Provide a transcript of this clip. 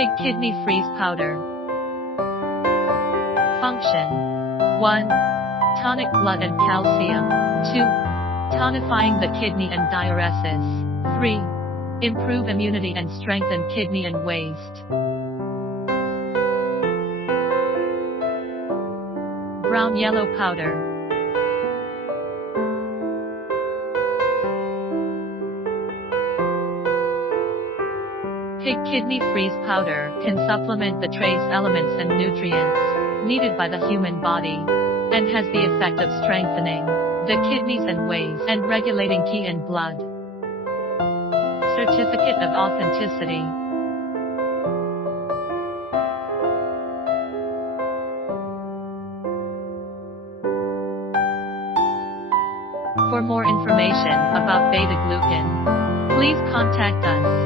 Pig kidney freeze powder. Function: 1. Tonic blood and calcium. 2. Tonifying the kidney and diuresis. 3. Improve immunity and strengthen kidney and waist. Brown yellow powder. Pig kidney freeze powder can supplement the trace elements and nutrients needed by the human body, and has the effect of strengthening the kidneys and waist and regulating qi and blood. Certificate of authenticity. For more information about beta-glucan, please contact us.